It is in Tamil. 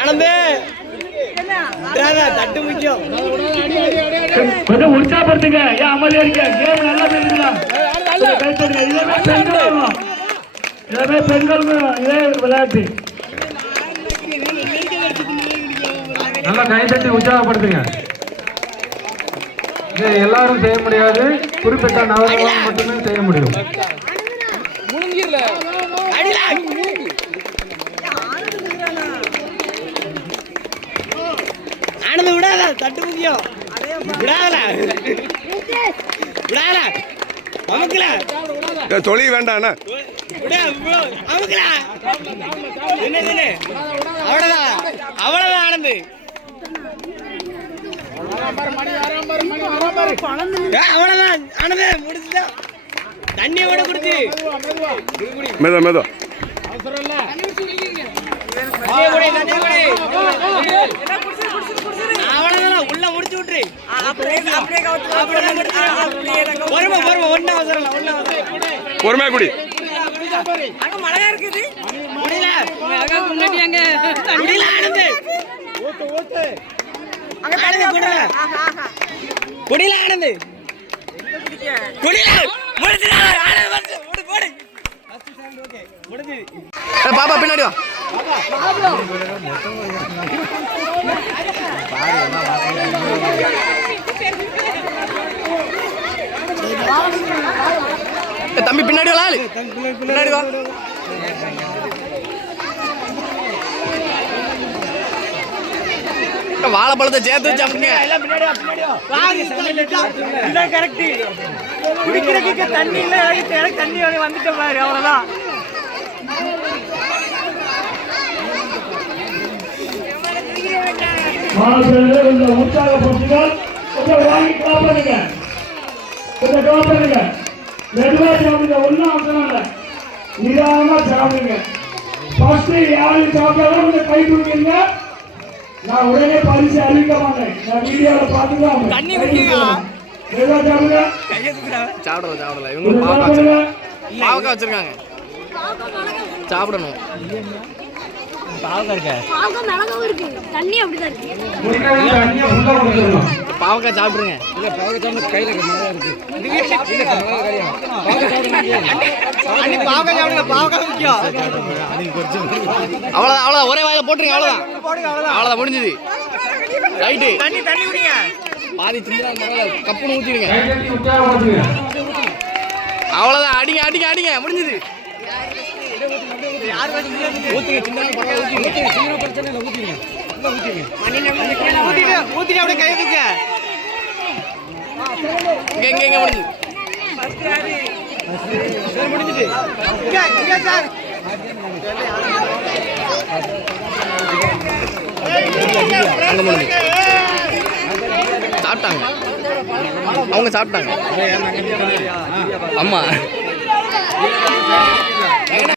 ஆனந்தே. தட்டு முக்கியம். கொஞ்சம் உற்சாகப்படுத்துங்க. ஏன் அமைதியா இருக்க கேம் நல்லா பேசுங்களா பெண்கள் பெண்கள் இதே விளையாட்டு. நல்லா கை தட்டி உற்சாகப்படுத்துங்க. இது எல்லாரும் செய்ய முடியாது. குறிப்பிட்ட நபர்களால் மட்டுமே செய்ய முடியும். ஆனந்த விடாத தட்டு முக்கியம் விடாதல விடாதல அமுக்கல தொழில் வேண்டாண்ணா. விடா அமுக்கல என்ன அவ்வளவுதான். அவ்வளவுதான் ஆனந்து. ஏய், அவ்வளவுதான் ஆனந்து முடிச்சுட்டா. தண்ணி விட குடிச்சு மெதோ மெதோ தண்ணியை குடி, தண்ணியை குடி. அவ்வளவுதான் உள்ள முடிச்சு விட்டுரு. பொறுமை பொறுமை. ஒன்னும் அவசரம் இல்லை அவசரம் இல்லை. பொறுமையா குடி. முடியல. முடியல ஆனந்து. முடிஞ்சு பாப்பா பின்னாடி வா. தம்பி பின்னாடி வா பின்னாடி வா. வாழைப்பழத்தை சேர்த்து வச்சு அப்படிங்க இதான் கரெக்ட் குடிக்கிறதுக்கு தண்ணி இல்ல எனக்கு தண்ணி வந்துட்ட பாரு அவ்வளவுதான் மாணவர்களே கொஞ்சம் வாங்கி கிளாப் பண்ணுங்க கொஞ்சம் பண்ணுங்க மெதுவா சாப்பிடுங்க ஒன்றும் அவசரம் இல்லை நிதானமா சாப்பிடுங்க. ஃபர்ஸ்ட் யாரு சாப்பிட்டாலும் கொஞ்சம் கை கொடுக்கீங்க நான் உடனே பரிசு அறிவிக்க மாட்டேன். நான் வீடியோவில் பார்த்துக்கலாம் தண்ணி குடிக்கிறீங்களா? மெதுவா சாப்பிடுங்க சாப்பிடல சாப்பிடல இவங்க பாவக்காய் சாப்பிடுங்க வச்சிருக்காங்க. பாவக்காய் வச்சிருக்காங்க. சாப்பிடணும். பாவக்காய் மிளகாவும் இருக்கு. தண்ணி அப்படிதான் இருக்கு. தண்ணியை உள்ள கொடுத்துடணும் பாவக்காய் சாப்பிடுங்க. அண்ணி பாவக்காய் சாப்பிடுங்க. பாவக்காய் முக்கியம். அவ்வளோதான் அவ்வளோதான் ஒரே வாயில போட்டுருங்க அவ்வளோதான் அவ்வளவுதான் அவ்வளோதான் முடிஞ்சுது. ரைட்டு தண்ணி தண்ணி குடிங்க பாதி சிந்தாங்க கப்புன்னு ஊற்றிடுங்க கை தட்டி உற்சாகப்படுத்துங்க அவ்வளோதான் அடிங்க அடிங்க அடிங்க. முடிஞ்சுது. ஊற்றுங்க சின்ன ஊற்றிங்க ஊத்திட்டு ஊத்திட்டு அப்படியே கை தூக்க இங்கே இங்கே இங்கே முடிஞ்சுது சார் சாப்பிட்டாங்க. அவங்க சாப்பிட்டாங்க. அம்மா.